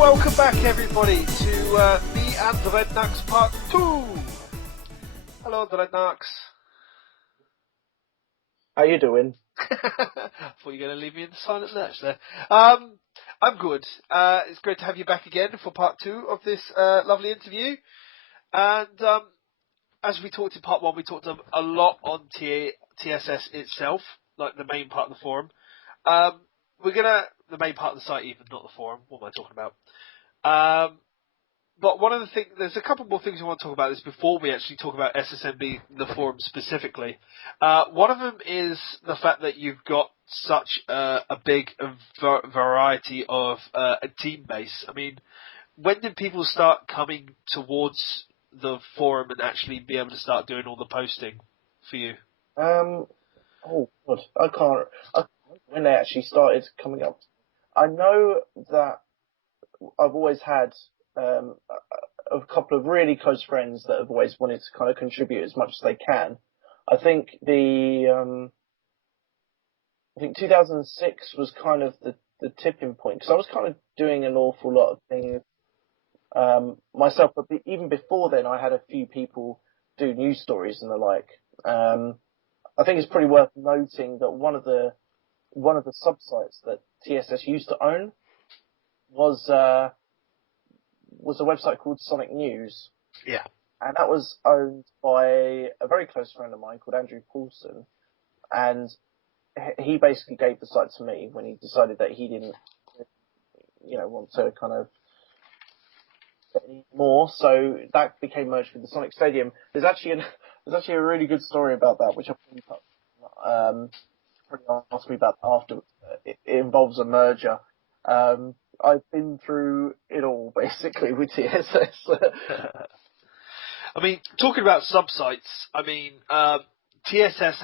Welcome back, everybody, to me and Dreadknux Part 2. Hello, Dreadknux. How you doing? I thought you were going to leave me in the silent lurch there. I'm good. It's great to have you back again for Part 2 of this lovely interview. And as we talked in Part 1, we talked a lot on TSS itself, like the main part of the forum. The main part of the site even, not the forum. What am I talking about? But one of the things, there's a couple more things I want to talk about this before we actually talk about SSMB, the forum specifically. One of them is the fact that you've got such a big variety of a team base. I mean, when did people start coming towards the forum and actually be able to start doing all the posting for you? Oh God, I can't when they actually started coming up. I know that I've always had a couple of really close friends that have always wanted to kind of contribute as much as they can. I think 2006 was kind of the tipping point, because I was kind of doing an awful lot of things myself, but even before then I had a few people do news stories and the like. I think it's pretty worth noting that one of the sub-sites that TSS used to own was a website called Sonic News. Yeah. And that was owned by a very close friend of mine called Andrew Paulson. And he basically gave the site to me when he decided that he didn't, want to kind of get any more. So that became merged with the Sonic Stadium. There's actually a really good story about that, which I'll probably ask me about afterwards. It involves a merger. I've been through it all, basically, with TSS. I mean, talking about sub-sites, I mean, TSS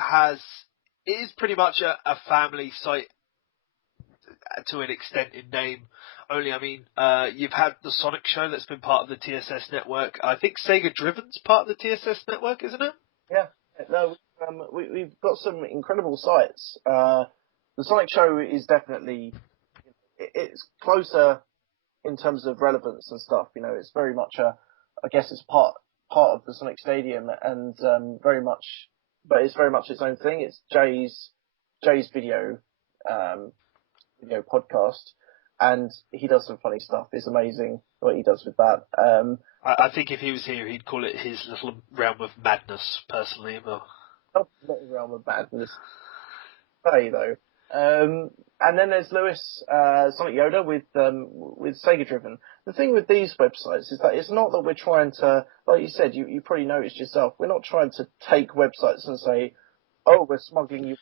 is pretty much a family site to an extent in name only. I mean, you've had the Sonic show that's been part of the TSS network. I think Sega Driven's part of the TSS network, isn't it? Yeah. No, we've got some incredible sites. The Sonic show is definitely, it's closer in terms of relevance and stuff. It's very much I guess it's part of the Sonic Stadium, and but it's very much its own thing. It's Jay's video podcast, and he does some funny stuff. It's amazing what he does with that. I think if he was here, he'd call it his little realm of madness, personally. But not a realm of madness, say though. And then there's Lewis, Sonic Yoda with Sega Driven. The thing with these websites is that it's not that we're trying to, like you said, you probably noticed yourself, we're not trying to take websites and say, oh, we're smuggling you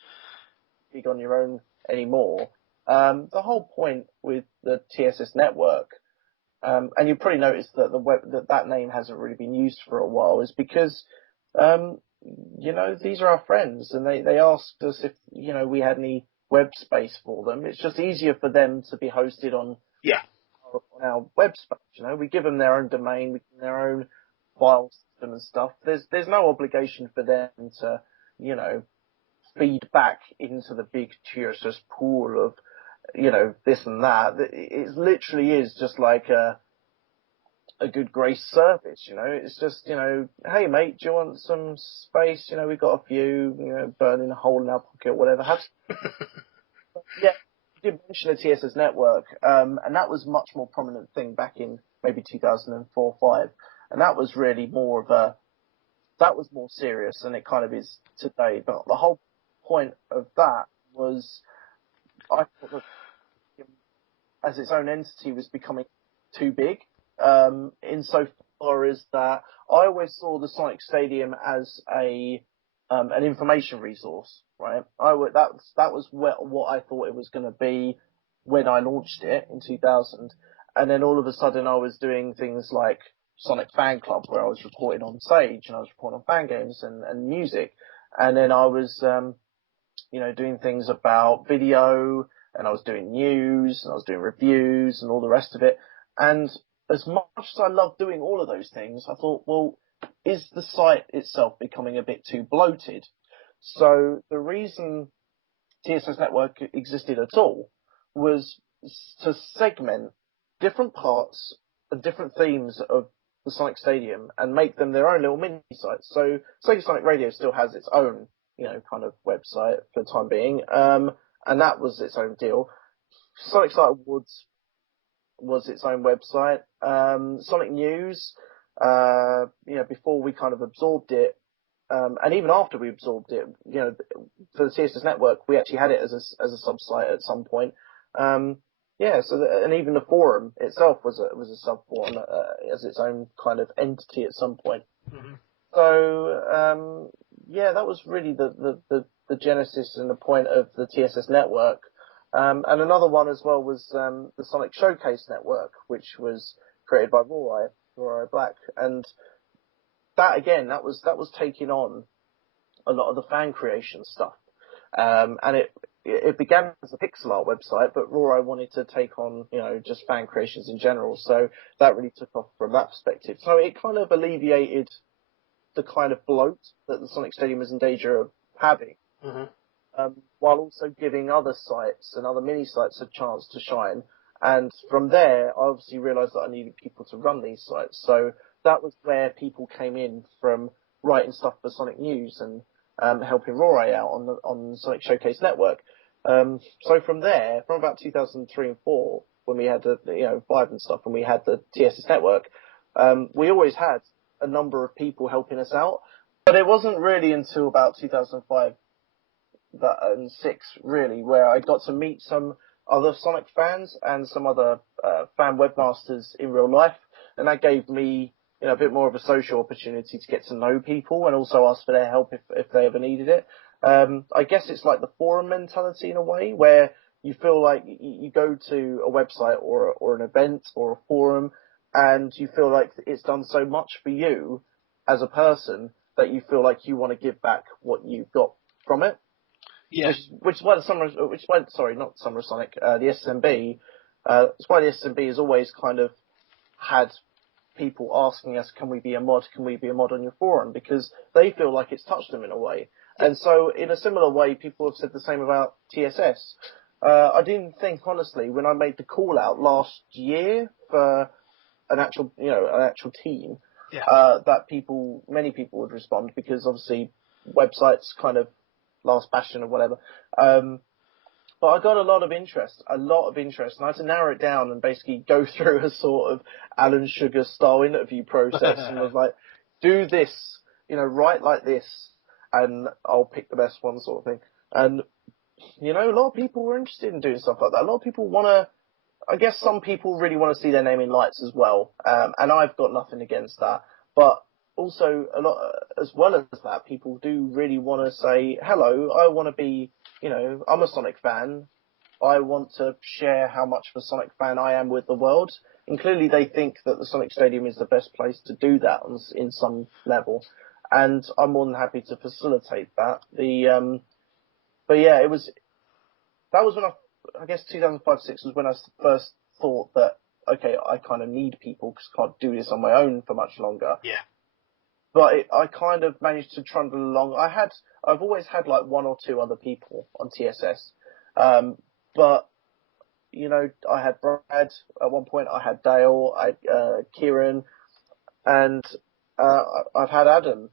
big on your own anymore. The whole point with the TSS network, and you probably noticed that that name hasn't really been used for a while, is because, these are our friends, and they asked us if, we had any web space for them. It's just easier for them to be hosted on our web space. We give them their own domain, we give them their own file system and stuff. There's no obligation for them to, feed back into the big TSS pool of, this and that. It literally is just like a good grace service, It's just, hey mate, do you want some space? We've got a few, burning a hole in our pocket, whatever. Yeah, you did mention the TSS network, and that was a much more prominent thing back in maybe 2004-05, and that was really that was more serious than it kind of is today. But the whole point of that was, I thought that as its own entity was becoming too big, insofar as that I always saw the Sonic Stadium as an information resource, right? That was what I thought it was going to be when I launched it in 2000, and then all of a sudden I was doing things like Sonic Fan Club, where I was reporting on stage and I was reporting on fan games and music, and then I was doing things about video, and I was doing news, and I was doing reviews and all the rest of it. And as much as I love doing all of those things, I thought, well, is the site itself becoming a bit too bloated? So the reason TSS Network existed at all was to segment different parts and different themes of the Sonic Stadium and make them their own little mini sites. So Sega Sonic Radio still has its own, kind of website for the time being, and that was its own deal. Sonic Site Awards was its own website. Sonic News, before we kind of absorbed it, and even after we absorbed it, for the TSS network, we actually had it as a sub-site at some point. And even the forum itself was a sub-forum as its own kind of entity at some point. Mm-hmm. So, that was really the genesis and the point of the TSS network. And another one as well was the Sonic Showcase network, which was created by Roy Black, and that again, that was taking on a lot of the fan creation stuff, and it began as a pixel art website, but Roy wanted to take on just fan creations in general, so that really took off from that perspective. So it kind of alleviated the kind of bloat that the Sonic Stadium is in danger of having. Mm-hmm. While also giving other sites and other mini sites a chance to shine. And from there, I obviously realised that I needed people to run these sites. So that was where people came in from writing stuff for Sonic News and helping Rory out on the Sonic Showcase network. So from there, from about 2003 and 4, when we had the 5 and stuff, and we had the TSS network, we always had a number of people helping us out. But it wasn't really until about 2005 and 6 really where I got to meet some other Sonic fans and some other fan webmasters in real life, and that gave me a bit more of a social opportunity to get to know people and also ask for their help if they ever needed it. I guess it's like the forum mentality in a way, where you feel like you go to a website or an event or a forum and you feel like it's done so much for you as a person that you feel like you want to give back what you've got from it. Yes. Which is why the SSMB, it's why the SSMB has always kind of had people asking us, can we be a mod on your forum? Because they feel like it's touched them in a way. Yeah. And so in a similar way, people have said the same about TSS. I didn't think, honestly, when I made the call out last year for an actual team, that many people would respond, because obviously websites kind of last bastion or whatever. But I got a lot of interest, and I had to narrow it down and basically go through a sort of Alan Sugar style interview process and was like, do this, write like this, and I'll pick the best one, sort of thing. And, a lot of people were interested in doing stuff like that. A lot of people I guess some people really want to see their name in lights as well. And I've got nothing against that. But also, a lot, as well as that, people do really want to say, hello, I want to be, I'm a Sonic fan. I want to share how much of a Sonic fan I am with the world. And clearly they think that the Sonic Stadium is the best place to do that in some level. And I'm more than happy to facilitate that. That was when I guess 2005-6 was when I first thought that, okay, I kind of need people because I can't do this on my own for much longer. Yeah. But I kind of managed to trundle along. I've always had like one or two other people on TSS. But, I had Brad at one point, I had Dale, Kieran, and I've had Adam,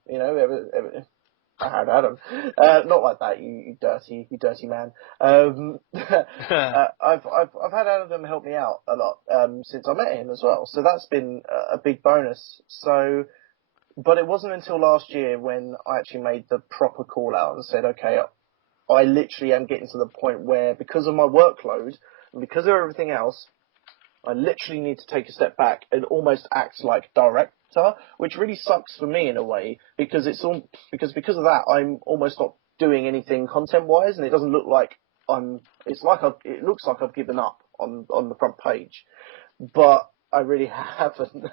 I had Adam. Not like that, you dirty man. I've had Adam help me out a lot since I met him as well. So that's been a big bonus. But it wasn't until last year when I actually made the proper call out and said, okay, I literally am getting to the point where, because of my workload and because of everything else, I literally need to take a step back and almost act like director, which really sucks for me in a way, because because of that I'm almost not doing anything content wise, and it doesn't look like it looks like I've given up on the front page, but I really haven't.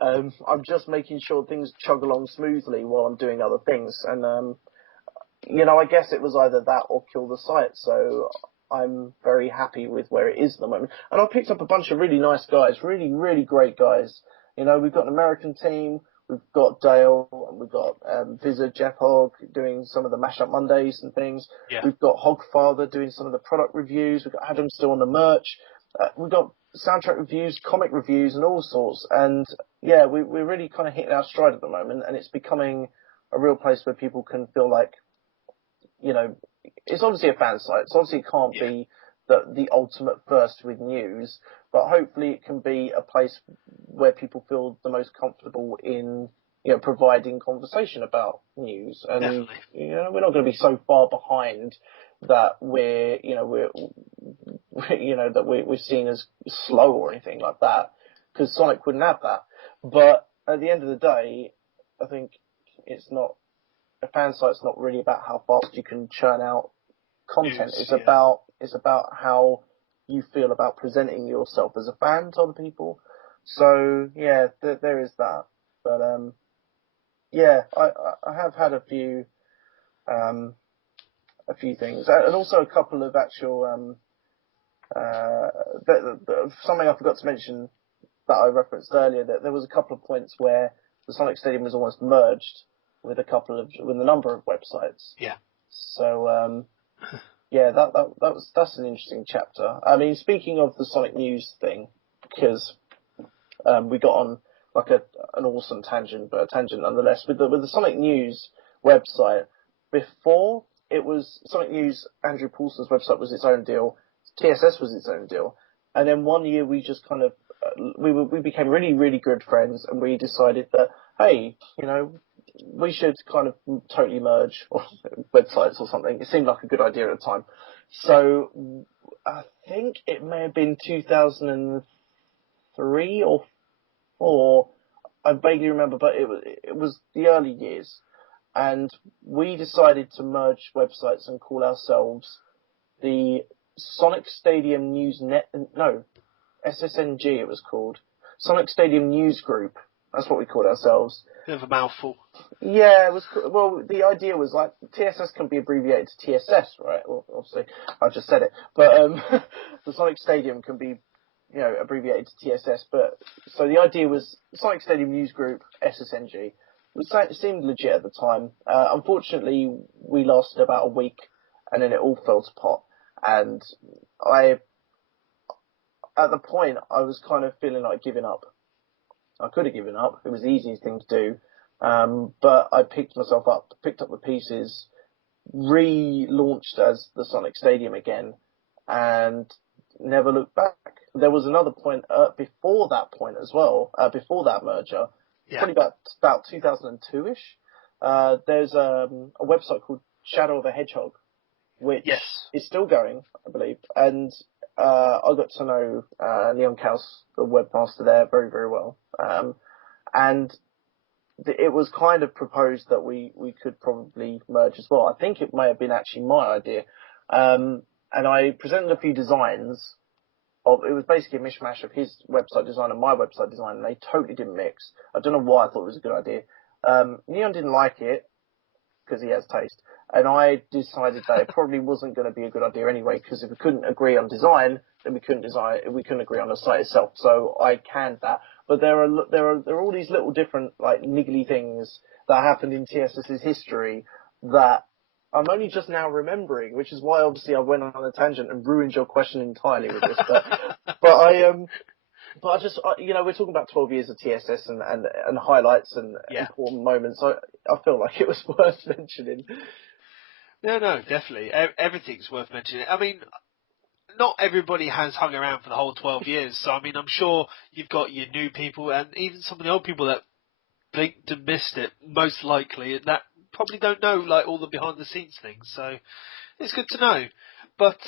I'm just making sure things chug along smoothly while I'm doing other things, and I guess it was either that or kill the site. So I'm very happy with where it is at the moment. And I picked up a bunch of really nice guys, really, really great guys. We've got an American team, we've got Dale, and we've got Vizard Jeff Hogg doing some of the Mashup Mondays and things. Yeah. We've got Hogfather doing some of the product reviews. We've got Adam still on the merch. We've got soundtrack reviews, comic reviews, and all sorts. And yeah, we're really kind of hitting our stride at the moment, and it's becoming a real place where people can feel like, you know, it's obviously a fan site, so obviously it can't be the ultimate first with news, but hopefully it can be a place where people feel the most comfortable in, you know, providing conversation about news. And Definitely. you know, we're not going to be so far behind that we're seen as slow or anything like that, because Sonic wouldn't have that. But at the end of the day, I think it's not, a fan site's not really about how fast you can churn out content. It's about how you feel about presenting yourself as a fan to other people. So yeah, there is that. But yeah, I have had a few things, and also a couple of actual something I forgot to mention that I referenced earlier, that there was a couple of points where the Sonic Stadium was almost merged with a number of websites. Yeah. So yeah, that's an interesting chapter. I mean, speaking of the Sonic News thing, because we got on like an awesome tangent, but a tangent nonetheless. With the Sonic News website, before it was Sonic News, Andrew Paulson's website was its own deal. TSS was its own deal, and then one year we just kind of we became really, really good friends, and we decided that, hey, you know, we should kind of totally merge websites or something. It seemed like a good idea at the time. So I think it may have been 2003 or 4. I vaguely remember, but it was the early years, and we decided to merge websites and call ourselves the Sonic Stadium News SSNG it was called. Sonic Stadium News Group. That's what we called ourselves. Bit of a mouthful. Yeah, it was. Well, the idea was like TSS can be abbreviated to TSS, right? Well, obviously, I just said it, but the Sonic Stadium can be, you know, abbreviated to TSS. But so the idea was Sonic Stadium News Group SSNG. It seemed legit at the time. Unfortunately, we lasted about a week, and then it all fell to pot. And at the point, I was kind of feeling like giving up. I could have given up. It was the easiest thing to do. But I picked up the pieces, relaunched as the Sonic Stadium again, and never looked back. There was another point before that point as well, before that merger, probably about 2002-ish. There's a website called Shadow of a Hedgehog, which is still going, I believe. And I got to know Leon Kaus, the webmaster there, very, very well. And it was kind of proposed that we could probably merge as well. I think it may have been actually my idea. And I presented a few designs. It was basically a mishmash of his website design and my website design, and they totally didn't mix. I don't know why I thought it was a good idea. Leon didn't like it, because he has taste. And I decided that it probably wasn't going to be a good idea anyway, because if we couldn't agree on design, then we couldn't agree on the site itself. So I canned that. But there are all these little different, like, niggly things that happened in TSS's history that I'm only just now remembering, which is why obviously I went on a tangent and ruined your question entirely with this. But I just, you know, we're talking about 12 years of TSS and highlights and important moments. I feel like it was worth mentioning. No, definitely. Everything's worth mentioning. I mean, not everybody has hung around for the whole 12 years. So, I mean, I'm sure you've got your new people and even some of the old people that blinked and missed it, most likely, that probably don't know, like, all the behind-the-scenes things. So, it's good to know. But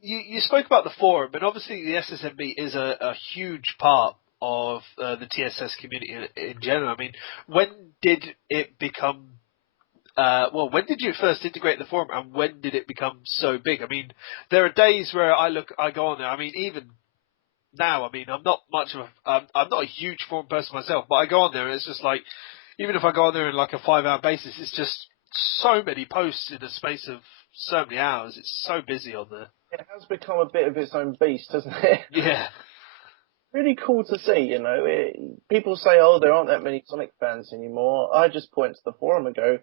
you spoke about the forum, and obviously the SSMB is a huge part of the TSS community in general. I mean, when did it become... when did you first integrate the forum, and when did it become so big? I mean, there are days where I go on there. I mean, even now, I mean, I'm not a huge forum person myself, but I go on there, and it's just like, even if I go on there in like a 5-hour basis, it's just so many posts in a space of so many hours. It's so busy on there. It has become a bit of its own beast, hasn't it? Yeah. Really cool to see, you know. People say, oh, there aren't that many Sonic fans anymore. I just point to the forum and go,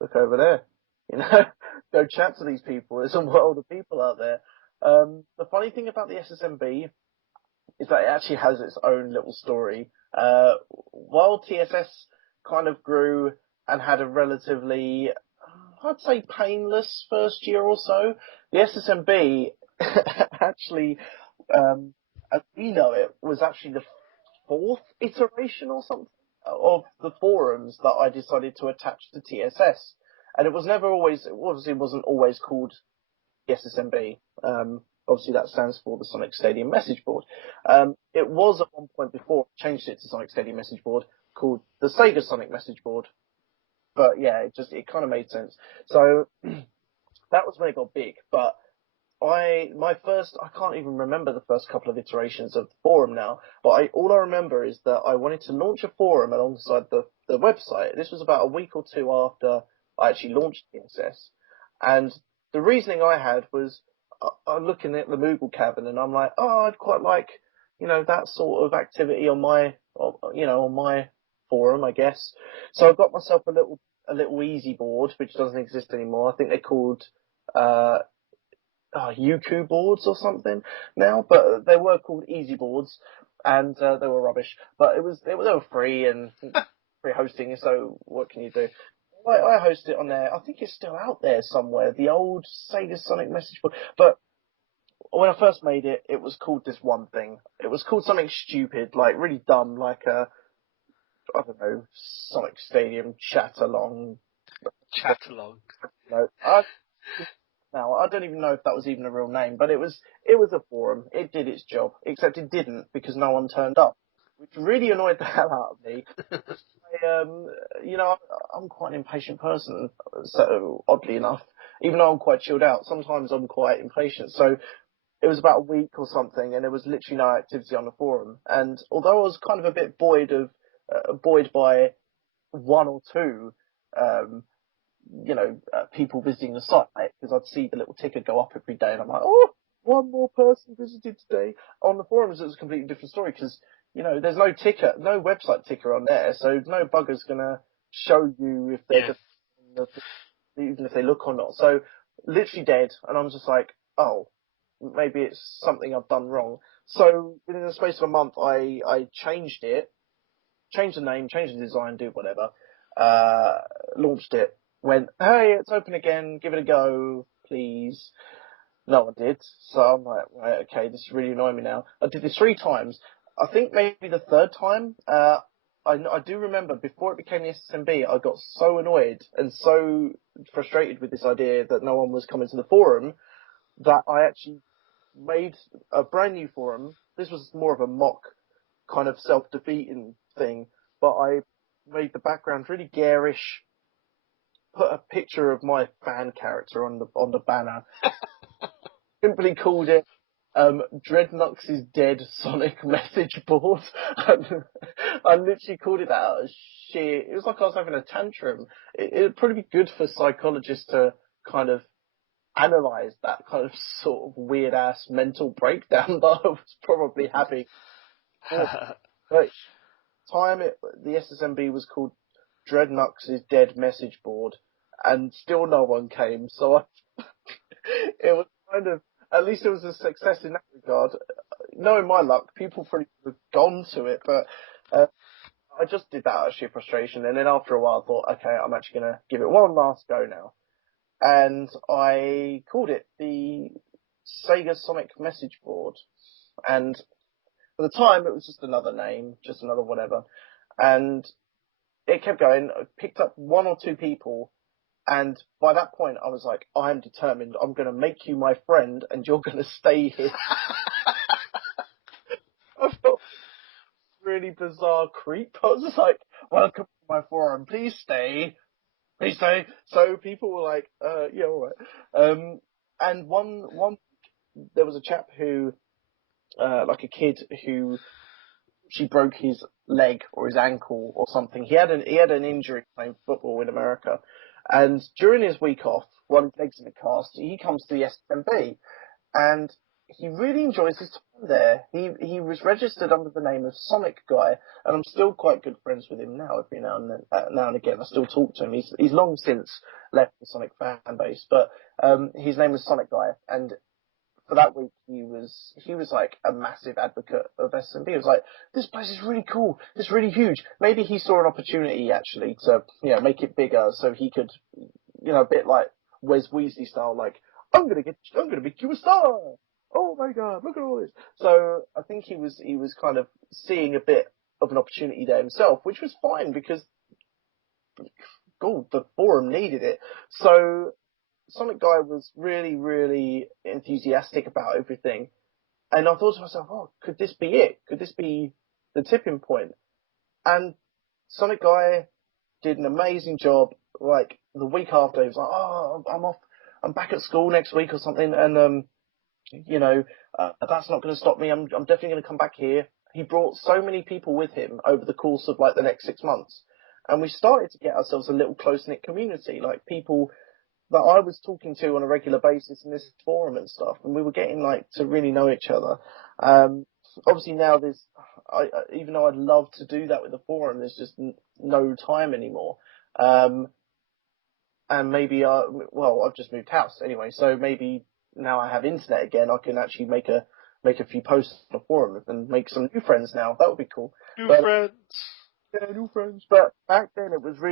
look over there. You know, go chat to these people. There's a world of people out there. The funny thing about the SSMB is that it actually has its own little story. While TSS kind of grew and had a relatively, I'd say, painless first year or so, the SSMB actually, as we know it, was actually the fourth iteration or something of the forums that I decided to attach to TSS. And it wasn't always called the SSMB. Obviously that stands for the Sonic Stadium Message Board. It was at one point before, changed it to Sonic Stadium Message Board, called the Sega Sonic Message Board. But yeah, it kind of made sense. So that was when it got big. But I can't even remember the first couple of iterations of the forum now, but all I remember is that I wanted to launch a forum alongside the website. This was about a week or two after I actually launched TSS. And the reasoning I had was, I'm looking at the Moogle cabin and I'm like, oh, I'd quite like, that sort of activity on my forum, I guess. So I got myself a little easy board, which doesn't exist anymore. I think they're called, Yuku boards or something now, but they were called easy boards, and they were rubbish. But they were free and free hosting. So what can you do? I host it on there. I think it's still out there somewhere. The old Sega Sonic Message Board. But when I first made it, it was called this one thing. It was called something stupid, like really dumb, like I don't know, Sonic Stadium Chat Along. No, now, I don't even know if that was even a real name, but it was a forum. It did its job, except it didn't because no one turned up, which really annoyed the hell out of me. I'm quite an impatient person, so oddly enough, even though I'm quite chilled out, sometimes I'm quite impatient. So it was about a week or something, and there was literally no activity on the forum. And although I was kind of a bit buoyed by one or two, people visiting the site, because I'd see the little ticker go up every day and I'm like, oh, one more person visited today. On the forums, it was a completely different story because, there's no ticker, no website ticker on there, so no bugger's going to show you if they're even if they look or not. So literally dead, and I'm just like, oh, maybe it's something I've done wrong. So within the space of a month, I changed it, changed the name, changed the design, do whatever, launched it, went, hey, it's open again, give it a go, please. No one did. So I'm like, right, okay, this is really annoying me now. I did this 3 times. I think maybe the 3rd time, I do remember before it became the SSMB, I got so annoyed and so frustrated with this idea that no one was coming to the forum that I actually made a brand new forum. This was more of a mock kind of self-defeating thing, but I made the background really garish, put a picture of my fan character on the banner, simply called it Dreadknux' Dead Sonic Message Board. I literally called it that out of sheer. It was like I was having a tantrum. It'd probably be good for psychologists to kind of analyze that kind of sort of weird ass mental breakdown that I was probably having. But the SSMB was called Dreadknux' Dead Message Board, and still no one came. So it was kind of, at least it was a success in that regard. Knowing my luck, people probably would have gone to it, but I just did that out of sheer frustration. And then after a while, I thought, okay, I'm actually going to give it one last go now. And I called it the Sega Sonic Message Board. And at the time, it was just another name, just another whatever. And it kept going. I picked up 1 or 2 people. And by that point, I was like, I'm determined. I'm going to make you my friend, and you're going to stay here. I felt really bizarre creep. I was just like, welcome to my forum. Please stay. Please stay. So people were like, yeah, all right. And one, there was a chap who, like a kid who, she broke his leg or his ankle or something. He had an injury playing football in America. And during his week off, while his leg's in a cast, he comes to the SSMB, and he really enjoys his time there. He was registered under the name of Sonic Guy, and I'm still quite good friends with him now. Every now and again, I still talk to him. He's long since left the Sonic fan base, but his name was Sonic Guy, and for that week, he was like a massive advocate of SSMB. He was like, this place is really cool. It's really huge. Maybe he saw an opportunity actually to, make it bigger so he could, a bit like Wes Weasley style, like, I'm going to make you a star. Oh my God, look at all this. So I think he was kind of seeing a bit of an opportunity there himself, which was fine because, the forum needed it. So Sonic Guy was really, really enthusiastic about everything. And I thought to myself, could this be it? Could this be the tipping point? And Sonic Guy did an amazing job. Like, the week after, he was like, I'm off. I'm back at school next week or something. And, that's not going to stop me. I'm definitely going to come back here. He brought so many people with him over the course of, like, the next 6 months. And we started to get ourselves a little close-knit community, like people that I was talking to on a regular basis in this forum and stuff, and we were getting like to really know each other. Obviously now even though I'd love to do that with the forum, there's just no time anymore. And maybe I've just moved house anyway, so maybe now I have internet again, I can actually make a few posts on the forum and make some new friends now. That would be cool. Friends. Yeah, new friends. But back then it was a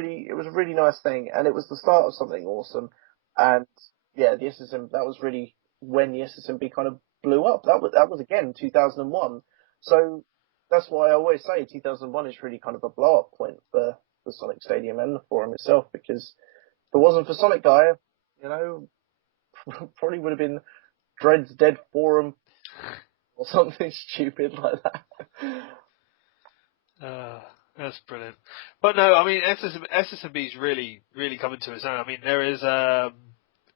really nice thing, and it was the start of something awesome. And yeah, the SSM, that was really when the SSMB kind of blew up. That was again 2001. So that's why I always say 2001 is really kind of a blow up point for the Sonic Stadium and the forum itself, because if it wasn't for Sonic Guy, probably would have been Dread's Dead Forum or something stupid like that. That's brilliant. But no, I mean, SSMB is really, really coming to its own. I mean, there is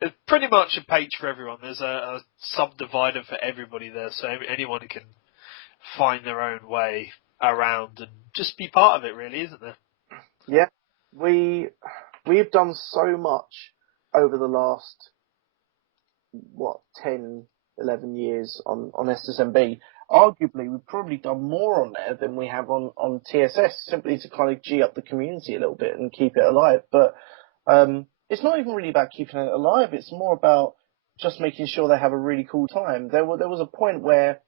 there's pretty much a page for everyone. There's a subdivider for everybody there, so anyone can find their own way around and just be part of it, really, isn't there? Yeah. We've done so much over the last, 10, 11 years on SSMB. Arguably, we've probably done more on there than we have on TSS, simply to kind of G up the community a little bit and keep it alive. But it's not even really about keeping it alive. It's more about just making sure they have a really cool time. There was a point where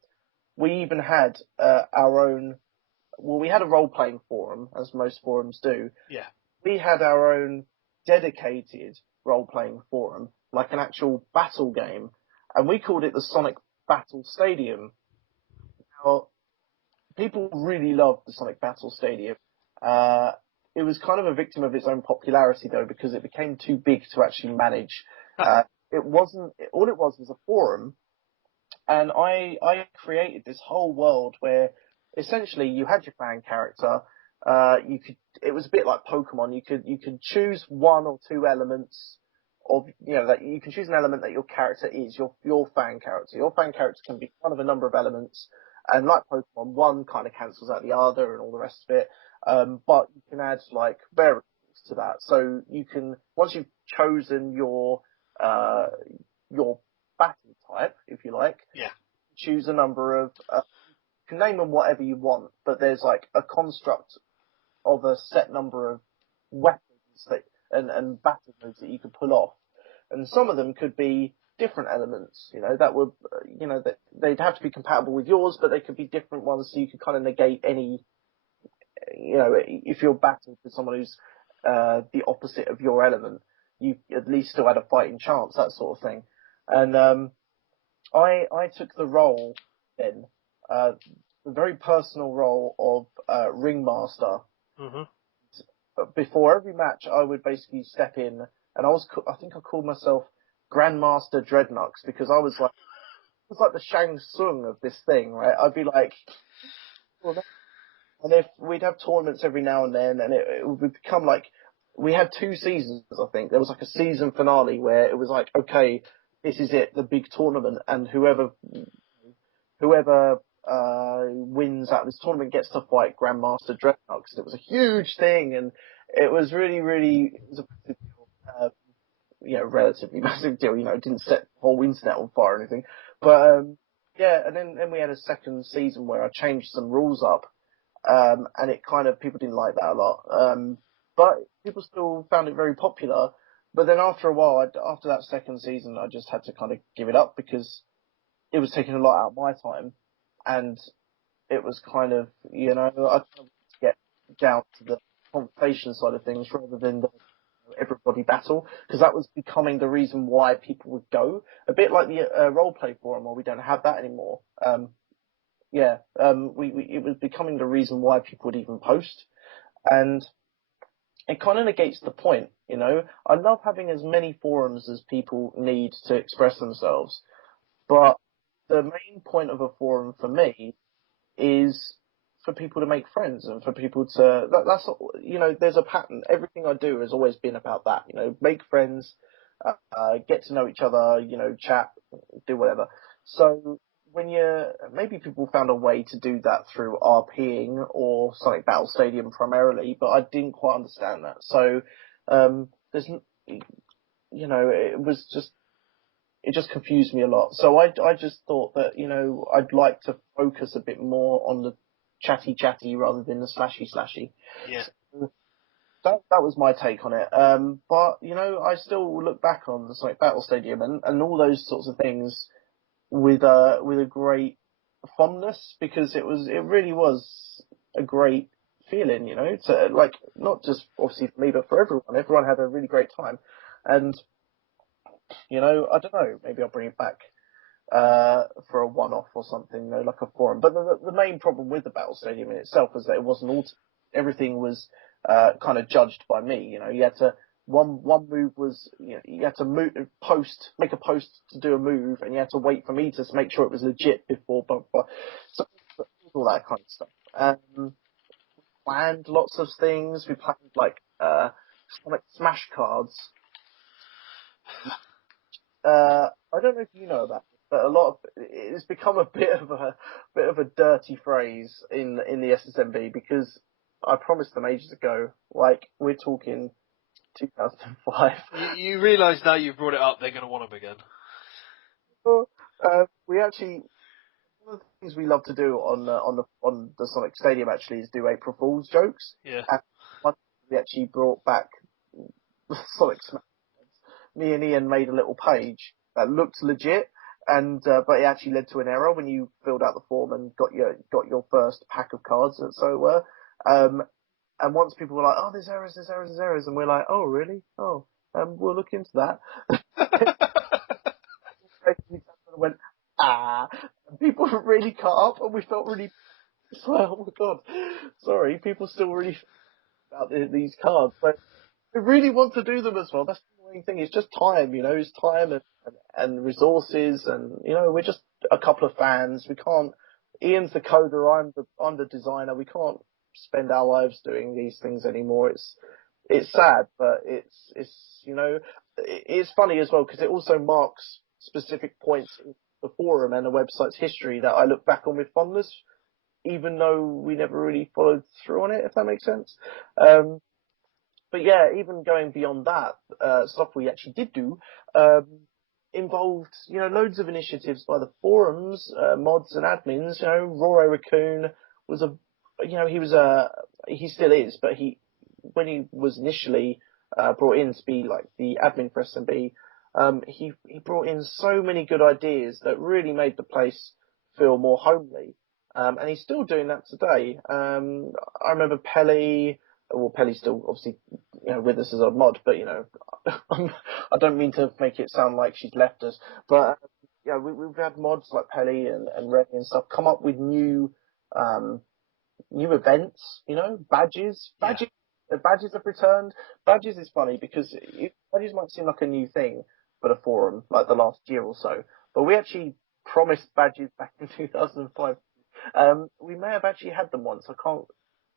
we even had our own. Well, we had a role-playing forum, as most forums do. Yeah. We had our own dedicated role-playing forum, like an actual battle game, and we called it the Sonic Battle Stadium. Now, people really loved the Sonic Battle Stadium. It was kind of a victim of its own popularity, though, because it became too big to actually manage. It wasn't. All it was a forum, and I created this whole world where essentially you had your fan character. It was a bit like Pokemon. You could choose one or two elements of, that you can choose an element that your character is, your fan character. Your fan character can be one of a number of elements, and like Pokemon, one kind of cancels out the other and all the rest of it. But you can add like variables to that. So you can, once you've chosen your battle type, if you like, choose a number of, you can name them whatever you want, but there's like a construct of a set number of weapons and battle moves that you could pull off. And some of them could be different elements, that would, that they'd have to be compatible with yours, but they could be different ones, so you could kind of negate any, if you're battling with someone who's the opposite of your element, you at least still had a fighting chance, that sort of thing. And I took the role then, the very personal role of ringmaster. Mm-hmm. Before every match, I would basically step in, and I think I called myself Grandmaster Dreadknux, because I was like the Shang Tsung of this thing, right? I'd be like, and if we'd have tournaments every now and then, and it would become like, we had 2 seasons, I think. There was like a season finale where it was like, okay, this is it, the big tournament, and whoever wins out of this tournament gets to fight Grandmaster Dreadknux. It was a huge thing, and it was really, really, it was a big deal, relatively massive deal. It didn't set the whole internet on fire or anything. But and then we had a second season where I changed some rules up, and it kind of, people didn't like that a lot. But people still found it very popular. But then after a while, after that second season, I just had to kind of give it up, because it was taking a lot out of my time, and it was kind of, I kind of wanted to get down to the conversation side of things rather than the everybody battle, because that was becoming the reason why people would go. A bit like the roleplay forum, where we don't have that anymore. It was becoming the reason why people would even post, and it kind of negates the point. I love having as many forums as people need to express themselves, but the main point of a forum for me is for people to make friends and for people to, that's, there's a pattern. Everything I do has always been about that, make friends, get to know each other, chat, do whatever. So maybe people found a way to do that through RPing or Sonic Battle Stadium primarily, but I didn't quite understand that. So, it just confused me a lot. So I just thought that, I'd like to focus a bit more on the chatty rather than the slashy. Yeah. So that was my take on it. But, I still look back on the Sonic Battle Stadium and all those sorts of things with a great fondness, because it really was a great feeling, to, like, not just obviously for me, but for everyone. Everyone had a really great time. And, I don't know, maybe I'll bring it back for a one-off or something, like a forum. But the main problem with the Battle Stadium in itself was that it wasn't everything was kind of judged by me. You had to one move was, you had to make a post to do a move, and you had to wait for me to make sure it was legit before. So all that kind of stuff. Planned lots of things. We planned like Sonic Smash cards. I don't know if you know about it, but it's become a bit of a dirty phrase in the SSMB, because I promised them ages ago, like we're talking 2005. You realise now you've brought it up, they're going to want them again. We actually, one of the things we love to do on the Sonic Stadium actually is do April Fool's jokes. Yeah. And one we actually brought back Sonic Smash. Me and Ian made a little page that looked legit, and but it actually led to an error when you filled out the form and got your first pack of cards, and so were. And once people were like, "Oh, there's errors," and we're like, "Oh, really? Oh, we'll look into that." Went, and people were really cut up, and we felt really. It's like, oh my god, sorry, people still really about these cards. So we really want to do them as well. That's the annoying thing. It's just time, it's time and resources, and we're just a couple of fans. We can't. Ian's the coder. I'm the designer. We can't spend our lives doing these things anymore. It's sad, but it's funny as well, because it also marks specific points in the forum and the website's history that I look back on with fondness, even though we never really followed through on it, if that makes sense. But yeah, even going beyond that, stuff we actually did do involved, loads of initiatives by the forums, mods and admins. Rory Raccoon was he still is, but when he was initially brought in to be like the admin for SMB, he brought in so many good ideas that really made the place feel more homely. And he's still doing that today. I remember Pelly. Well, Pelly's still obviously, with us as a mod, but I don't mean to make it sound like she's left us. But we've had mods like Pelly and Reddy and stuff come up with new events. Badges. Badges have returned. Badges is funny because badges might seem like a new thing for the forum, like the last year or so. But we actually promised badges back in 2005. We may have actually had them once. I can't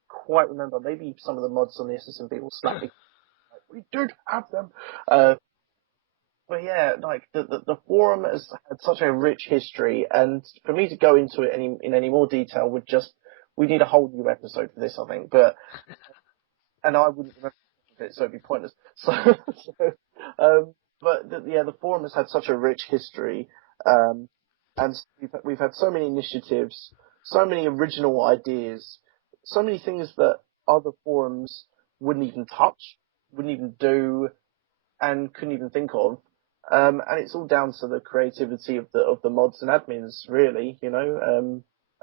quite remember. Maybe some of the mods on the SSMB will slap me. We did have them. But yeah, like the forum has had such a rich history, and for me to go into it in any more detail we need a whole new episode for this, I think. And I wouldn't remember it, so it'd be pointless. But the forum has had such a rich history, and we've had so many initiatives, so many original ideas, so many things that other forums wouldn't even touch, wouldn't even do, and couldn't even think of. And it's all down to the creativity of the mods and admins, really.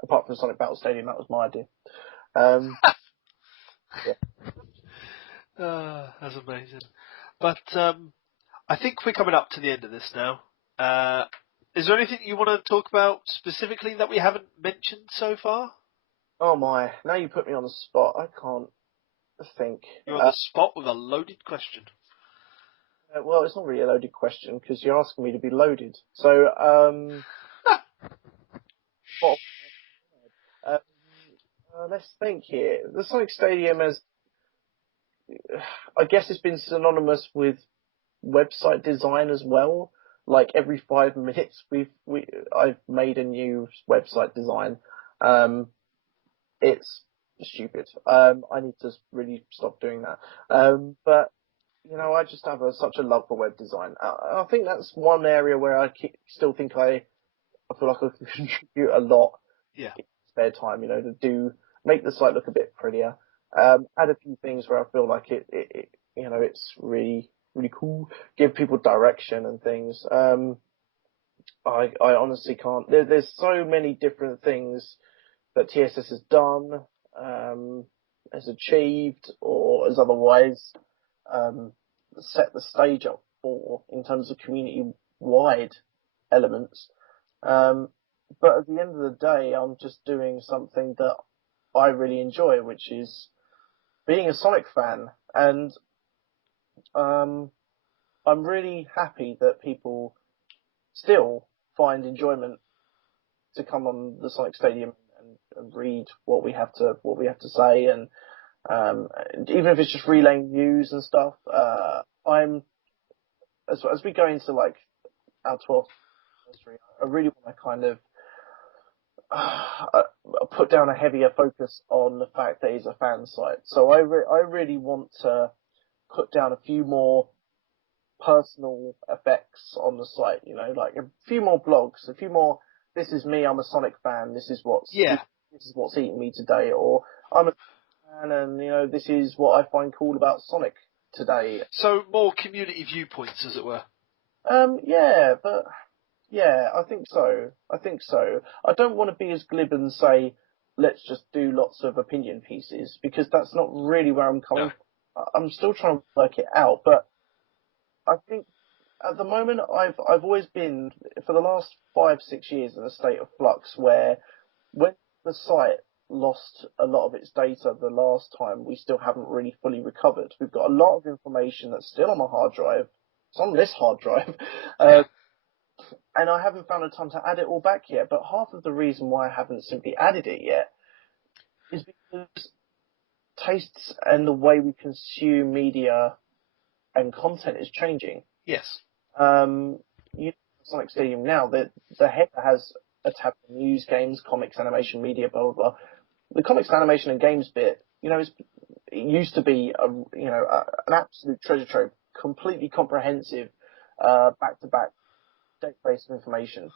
Apart from Sonic Battle Stadium, that was my idea. Yeah. That's amazing. But I think we're coming up to the end of this now. Is there anything you want to talk about specifically that we haven't mentioned so far? Oh my! Now you put me on the spot. I can't think. You're on the spot with a loaded question. Well, it's not really a loaded question because you're asking me to be loaded. So, let's think here. The Sonic Stadium I guess it's been synonymous with website design as well. Like every 5 minutes, I've made a new website design. It's stupid. I need to really stop doing that. But I just have such a love for web design. I think that's one area where I still think I feel like I can contribute a lot. Yeah. In spare time, to make the site look a bit prettier. Add a few things where I feel like it's really, really cool. Give people direction and things. I honestly can't. There's so many different things that TSS has done, has achieved, or has otherwise set the stage up for in terms of community-wide elements. But at the end of the day, I'm just doing something that I really enjoy, which is being a Sonic fan. And I'm really happy that people still find enjoyment to come on the Sonic Stadium and read what we have to say, and even if it's just relaying news and stuff. I'm as we go into like our 12th anniversary, I really want to kind of put down a heavier focus on the fact that it's a fan site. So I really want to put down a few more personal effects on the site, like a few more blogs, a few more, this is me, I'm a Sonic fan, this is what's eating me today, or I'm a fan and, this is what I find cool about Sonic today. So more community viewpoints, as it were. Yeah, I think so. I don't want to be as glib and say, let's just do lots of opinion pieces, because that's not really where I'm coming from. I'm still trying to work it out, but I think at the moment I've always been, for the last 5-6 years, in a state of flux where when the site lost a lot of its data the last time, we still haven't really fully recovered. We've got a lot of information that's still on my hard drive. It's on this hard drive. And I haven't found the time to add it all back yet. But half of the reason why I haven't simply added it yet is because tastes and the way we consume media and content is changing. Yes. Sonic Stadium now, the header has a tab for news, games, comics, animation, media, blah, blah, blah. The comics, animation, and games bit, it used to be an absolute treasure trove, completely comprehensive, back-to-back database of information.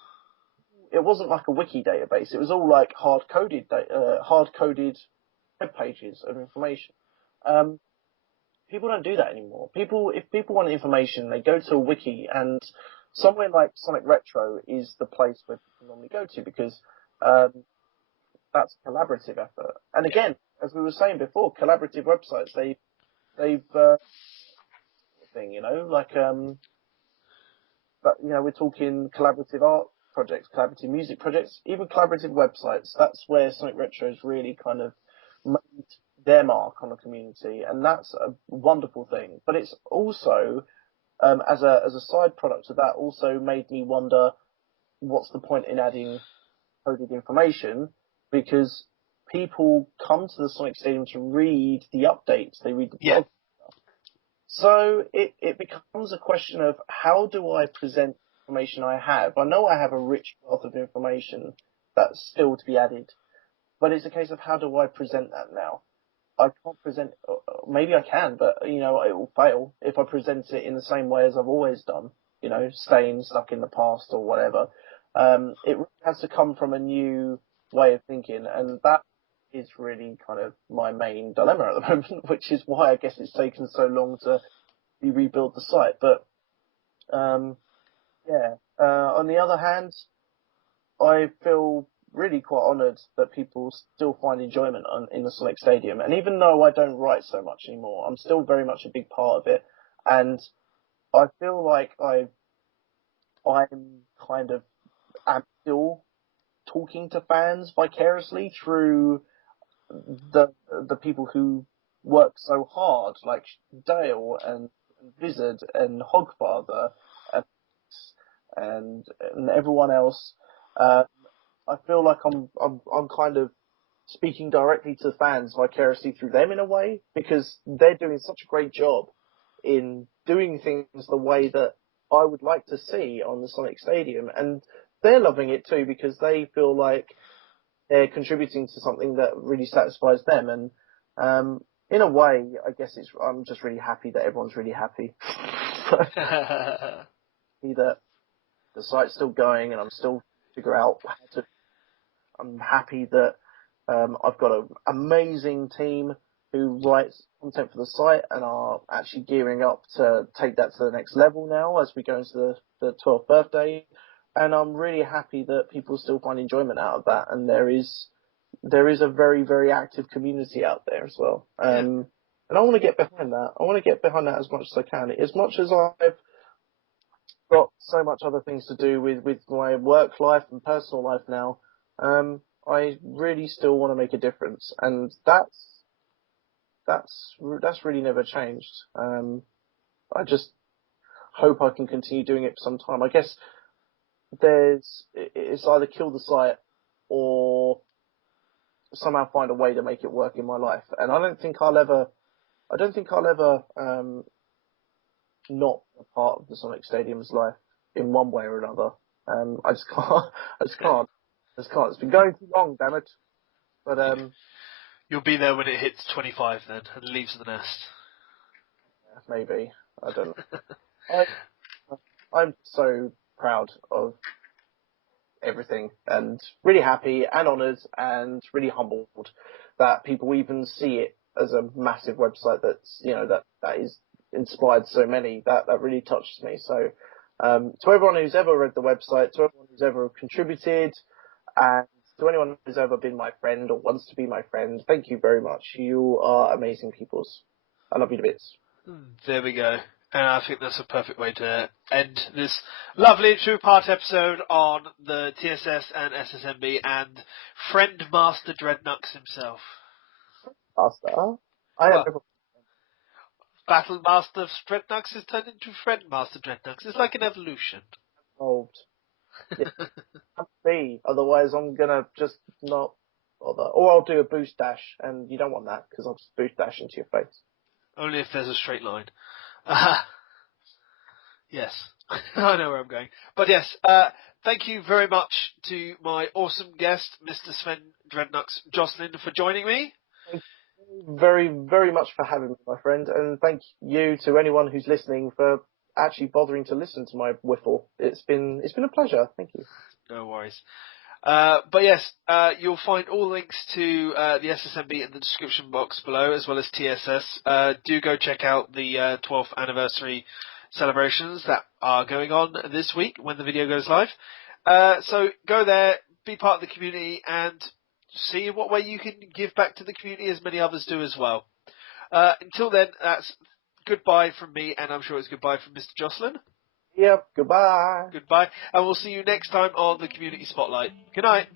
It wasn't like a wiki database. It was all like hard-coded web pages of information. People don't do that anymore. If people want information, they go to a wiki, and somewhere like Sonic Retro is the place where people normally go to, because that's a collaborative effort. And again, as we were saying before, collaborative websites, they've thing, but we're talking collaborative art projects, collaborative music projects, even collaborative websites. That's where Sonic Retro has really kind of made their mark on the community, and that's a wonderful thing. But it's also, as a side product of that, also made me wonder, what's the point in adding coded information? Because people come to the Sonic Stadium to read the updates, they read the blog. So it becomes a question of, how do I present information I have? I know I have a rich wealth of information that's still to be added, but it's a case of, how do I present that now? I can't present, maybe I can, but it will fail if I present it in the same way as I've always done, staying stuck in the past or whatever. It really has to come from a new way of thinking, and that is really kind of my main dilemma at the moment, which is why I guess it's taken so long to rebuild the site. But yeah. On the other hand, I feel really quite honoured that people still find enjoyment in the Sonic Stadium. And even though I don't write so much anymore, I'm still very much a big part of it. And I feel like I'm kind of am still talking to fans vicariously through the people who work so hard, like Dale and Vizard and Hogfather and and everyone else. Uh, I feel like I'm kind of speaking directly to fans vicariously through them in a way, because they're doing such a great job in doing things the way that I would like to see on the Sonic Stadium, and they're loving it too because they feel like they're contributing to something that really satisfies them. And in a way, I guess I'm just really happy that everyone's really happy. That the site's still going, and I'm still figure out how to. I'm happy that I've got an amazing team who writes content for the site and are actually gearing up to take that to the next level now as we go into the 12th birthday. And I'm really happy that people still find enjoyment out of that. And there is a very, very active community out there as well. And I want to get behind that. I want to get behind that as much as I can. As much as I've got so much other things to do with my work life and personal life now, I really still want to make a difference, and that's really never changed. I just hope I can continue doing it for some time. I guess it's either kill the site or somehow find a way to make it work in my life, and I don't think I'll ever not a part of the Sonic Stadium's life in one way or another. I just can't. I just can't. It's been going too long, damn it. But You'll be there when it hits 25 then, and leaves the nest. maybe, I don't know. I'm so proud of everything, and really happy and honoured and really humbled that people even see it as a massive website that's that is inspired so many. That really touches me. So to everyone who's ever read the website, to everyone who's ever contributed, and to anyone who's ever been my friend or wants to be my friend, thank you very much. You are amazing peoples. I love you to bits. There we go. And I think that's a perfect way to end this lovely two-part episode on the TSS and SSMB and Friend Master Dreadknux himself. Master? I have never. Battle Master Dreadknux has turned into Friend Master Dreadknux. It's like an evolution. Involved. Yeah. Be. Otherwise, I'm gonna just not bother. Or I'll do a boost dash, and you don't want that because I'll just boost dash into your face. Only if there's a straight line. Yes, I know where I'm going. But yes, thank you very much to my awesome guest, Mr. Svend Dreadknux Joscelyne, for joining me. Thank you very, very much for having me, my friend, and thank you to anyone who's listening for actually bothering to listen to my whiffle. It's been a pleasure. Thank you. No worries. But yes, you'll find all links to the SSMB in the description box below, as well as TSS. Do go check out the 12th anniversary celebrations that are going on this week when the video goes live. So go there, be part of the community, and see what way you can give back to the community, as many others do as well. Until then, that's goodbye from me, and I'm sure it's goodbye from Mr. Joscelyne. Yep, goodbye. Goodbye, and we'll see you next time on the Community Spotlight. Good night.